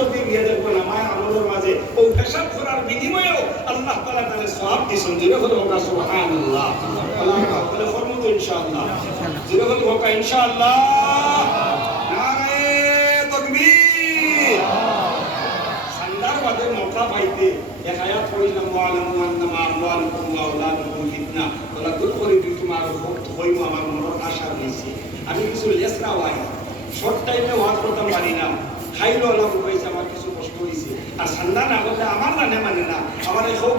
যদি গিয়ে দেখবো না মায় আমলের মাঝে ও পেশাব করার বিনিময়েও আল্লাহ তাআলা তাহলে সওয়াব দিয়েছেন। জোরে বলে হোক সুবহানাল্লাহ। আল্লাহ বলে ফরমু তো ইনশাআল্লাহ। জোরে বলে হোক ইনশাআল্লাহ। নারে তাকবীর। সান্দার বাদে মওকা পাইতে এক আয়াত পড়িলাম ওয়ালামু আন্নামা আমওয়ালুকুম ওয়া আওলাদুকুম ফিতনা ওয়ালা তুলকু তোমার ভক্ত হইব আমার মনের আশা হয়েছে। আমি কিছু লেসরা ওয়াই শর্ট টাইমে ওয়াজ করতে পারি না, খাইলো লাভ হয়েছে, আমার কিছু কষ্ট হয়েছে। আর সান্দা না করলে আমার না মানে না, আমার এই হোক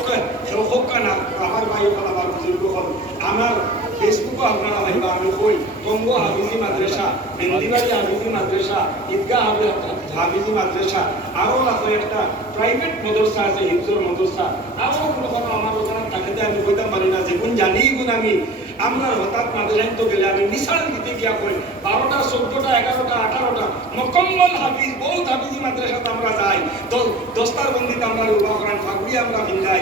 না আমার ভাই হল আমার বুজুর্গ হল আমার ফেসবুকও আপনারা ভাইবা আমি কই টঙ্গ হাফিজি মাদ্রাসা, মেন্দিবাড়ি হাফিজি মাদ্রাসা, ঈদগাহ হাফিজি মাদ্রাসা, আরও লাগো একটা প্রাইভেট মাদ্রাসা আছে হিফজুর মাদ্রাসা, আরও কোনো আমার ওখানে থাকতে আমি কইতাম পারি না যে গুণ জানি গুণ আমি আমরা হঠাৎ মাদ্রাসায় তো গেলে আমি মিশাল দিতে গিয়া কই 12টা 14টা 11টা 18টা মোকাম্মল হাফিজ বহুত হাফিজি মাদ্রাসাতে আমরা যাই, দস্তার বন্দিতে আমরা উভা করান ফাগড়ি আমরা ভিন্দাই,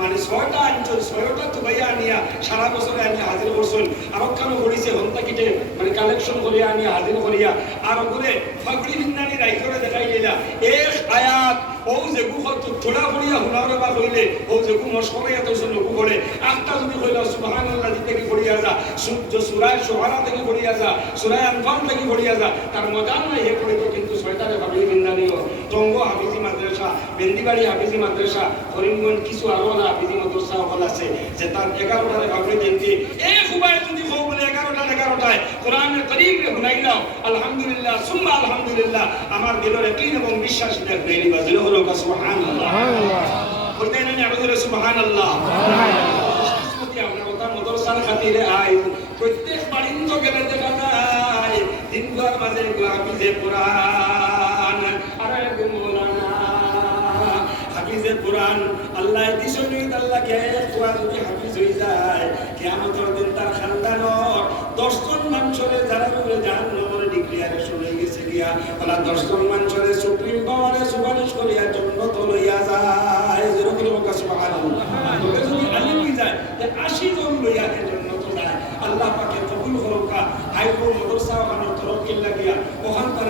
মানে 6টা অঞ্চল 6টা তো ভাইয়া আনিয়া সারা বছরে আনিয়া হাজির করছেন, আরো কেন করিছে হন্তা কিটে মানে কালেকশন করিয়া আনিয়া হাজির করিয়া আর করে ফাগড়ি ভিন্দানি রাইখরে দেখাই দিলা এক আয়াত ও যে গুহত থোড়া করিয়া হুনারে বা কইলে ও যে গু মশকরে এত লোক করে আটটা যদি কইলা সুবহানাল্লাহ থেকে করিয়া যা সূরা শুআরা থেকে করিয়া যা সূরা আনফাল থেকে করিয়া যা তার মজা নাই হে করে তো কিন্তু 6টারে ফাগড়ি ভিন্দানিও টঙ্গ হাফিজি মাদ্রাসা, মেন্দিবাড়ি হাফিজি মাদ্রাসা, করিমগঞ্জ কিছু আরো হাফিজি মাদ্রাসা হল আছে যে তার 11টারে ফাগড়ি দিনতে এই খুবায় যদি কও বলে 11টায় কোরআনের কারীম রে হুনাই দাও আলহামদুলিল্লাহ সুম্মা আলহামদুলিল্লাহ আমার দিলের ইয়াকিন এবং বিশ্বাস দেখলেই বাজিল হলো সুবহানাল্লাহ বলতে না আমাদের সুবহানাল্লাহ সুবহানাল্লাহ আমরা কথা মাদ্রাসার খাতিরে আই প্রত্যেক বাড়িতে গেলে দেখা যায় দিনভর মাঝে হাফিজে কোরআন আরে গুমলানা হাফিজে কোরআন আল্লাহ দিশনি আল্লাহকে কোরআন যদি হাফিজ হয়ে যায় কিয়ামতের দিন তার খানদানর 10 জন মানুষের যারা উপরে জাহান্নামের ডিক্লেয়ারেশন হয়ে গেছে গিয়া আল্লাহ 10 জন মানুষের সুপ্রিম পাওয়ারে সুপারিশ করিয়া জান্নাত লইয়া যায় যেরকম লোক সুবহানাল্লাহ তবে যদি আলিম হয়ে যায় যে 80 জন লইয়া জান্নাত যায় আল্লাহ পাকে কবুল করুকা আইকো মাদ্রাসা বানানোর তরফ লাগিয়া ওখান তার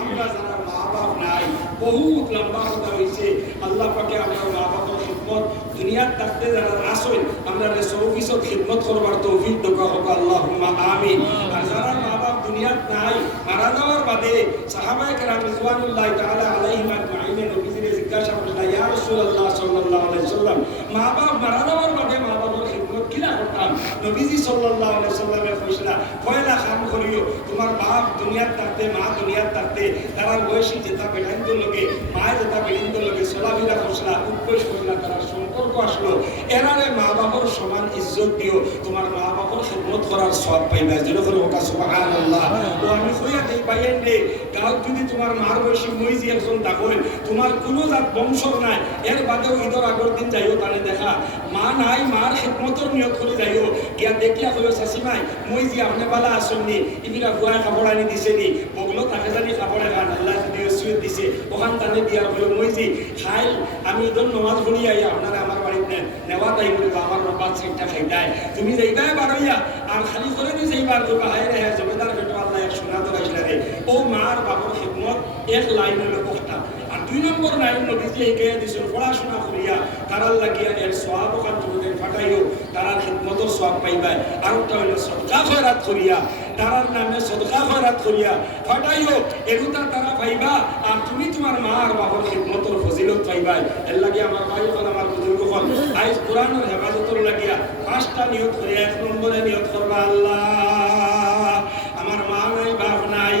আমরা যারা মা বাপ নাই বহুত লম্বা কথা হইছে আল্লাহ পাকে আমরা মা বাবার খিদমত দুনিয়ার থাকতে যারা আসল আমরা সৌফিসত খিদমত করবার তৌফিক দোয়া হোক আল্লাহুম্মা আমিন। আর যারা মা বাপ দুনিয়াত নাই মারা যাওয়ার বাদে সাহাবায়ে কেরাম রিজওয়ানুল্লাহি তাআলা আলাইহিম আজমাইন নবীজিকে জিজ্ঞাসা করলেন ইয়া রাসূলুল্লাহ সাল্লাল্লাহু আলাইহি ওয়াসাল্লাম মা বাপ মারা যাওয়ার বাদে মা বাবার খিদমত কিলা করতাম? নবীজি সাল্লাল্লাহু আলাইহি ওয়াসাল্লামের ফয়সালা পয়লা কাম করিও তোমার বাপ দুনিয়াত থাকতে মা দুনিয়াত থাকতে তারা বয়সী যেটা বেড়াইতে লগে মা যেটা বেড়াইতে লগে চলাফেরা করছিলা উৎকোষ করিলা তার সম্পর্ক আসলো এরারে মা বাবার সমান ইজ্জত দিও তোমার মা বাবার খিদমত করার সওয়াব পাইবা যেরকম ওকা সুবহানাল্লাহ। ও আমি কইয়া দেই বাইন রে গাঁও যদি তোমার মার বয়সী মইজি একজন থাকই তোমার কোনো জাত বংশর নাই এর বাদেও ঈদের আগের দিন যাইও তানে দেখা মা নাই মার খিদমতের নিয়ত করে যাইও গিয়া দেখিয়া কইও শাসিমাই মইজি আপনি বালা আসুননি ইবিরা গুয়া কাপড় আনি দিছেনি বগলো তাকে জানি কাপড়ে খান আল্লাহ যদি সুইট দিছে ওখান তানে বিয়ার কইও মইজি খাই আমি ঈদের নামাজ পড়ি আই আপনারা আমার বাড়িতে নেওয়া তাই বলে আমার বাবা সেটা খাইতায় তুমি যাইবাই বারইয়া আর খালি করে দি যাইবার তো হায় রে জমিদার বেটো আল্লাহ এক শোনা তো রাখলা রে ও মার বাবার খিদমত এক লাইন হলো কথা আর 2 নম্বর লাইন নবীজি একে দিছেন পড়াশোনা করিয়া তারার লাগিয়া এর সওয়াব ওখান তোমাদের ফাটাইও তারার খিদমতের সওয়াব পাইবা আর একটা হলো সদকা খয়রাত করিয়া তারার নামে সদকা খয়রাত করিয়া ফাটাইও এগুতা তারা পাইবা আর তুমি তোমার মা আর বাবার খিদমতের ফজিলত পাইবা এর লাগি আমার ভাই হল আমার বুজুর্গ হল আজ কোরআনের হেফাজতের লাগিয়া 5টা নিয়ত করিয়া 1 নম্বরে নিয়ত করবা আল্লাহ আমার মা নাই বাপ নাই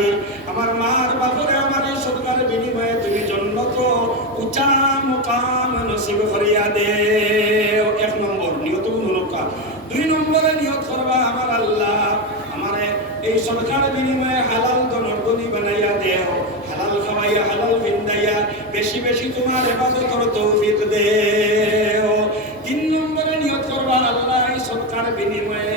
আমার মা আর বাপরে আমার এই সদকার বিনিময়ে তুমি জান্নাত উচ্চা মুকাম নসিব করিয়া দেও 1 নম্বর নিয়ত গুণরক্ষা। 2 নম্বরে নিয়ত করবা আমার আল্লাহ আমারে এই সদকার বিনিময়ে হালাল ধনর্ধনী বানাইয়া দেও হালাল খাওয়াইয়া হালাল ভিন্দাইয়া বেশি বেশি তোমার হেফাজতের তৌফিক দেও। 3 নম্বরে নিয়ত করবা আল্লাহ এই সদকার বিনিময়ে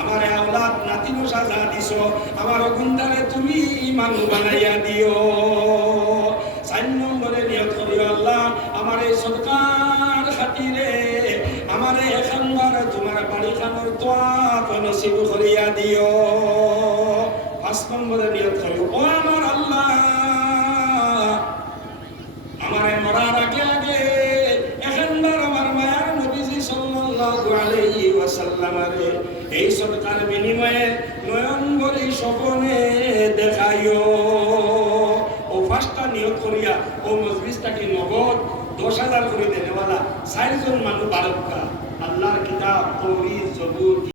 আমার আওলাদ নাতিনো সাজা দিছো আমার গুন্ডারে তুমি ইমান বানাইয়া দিও। 4 নম্বরে নিয়ত করিও আল্লাহ আমার এই সদকার খাতিরে আমার এখানবার তোমার বাড়ি খানোর তোয়াব নসিব করিয়া দিও। 5 নম্বরে নিয়ত করিও ও আমার আল্লাহ সাল্লামারে এই সদকার বিনিময়ে নয়ন ভরি স্বপনে দেখাইও। ও পাঁচটা নিয়ত করিয়া ও মজলিসটাকে নগদ 10,000 করে দেনেওয়ালা 4 জন মানুষ বারক্কা আল্লাহর কিতাব তৌহিদ জবুর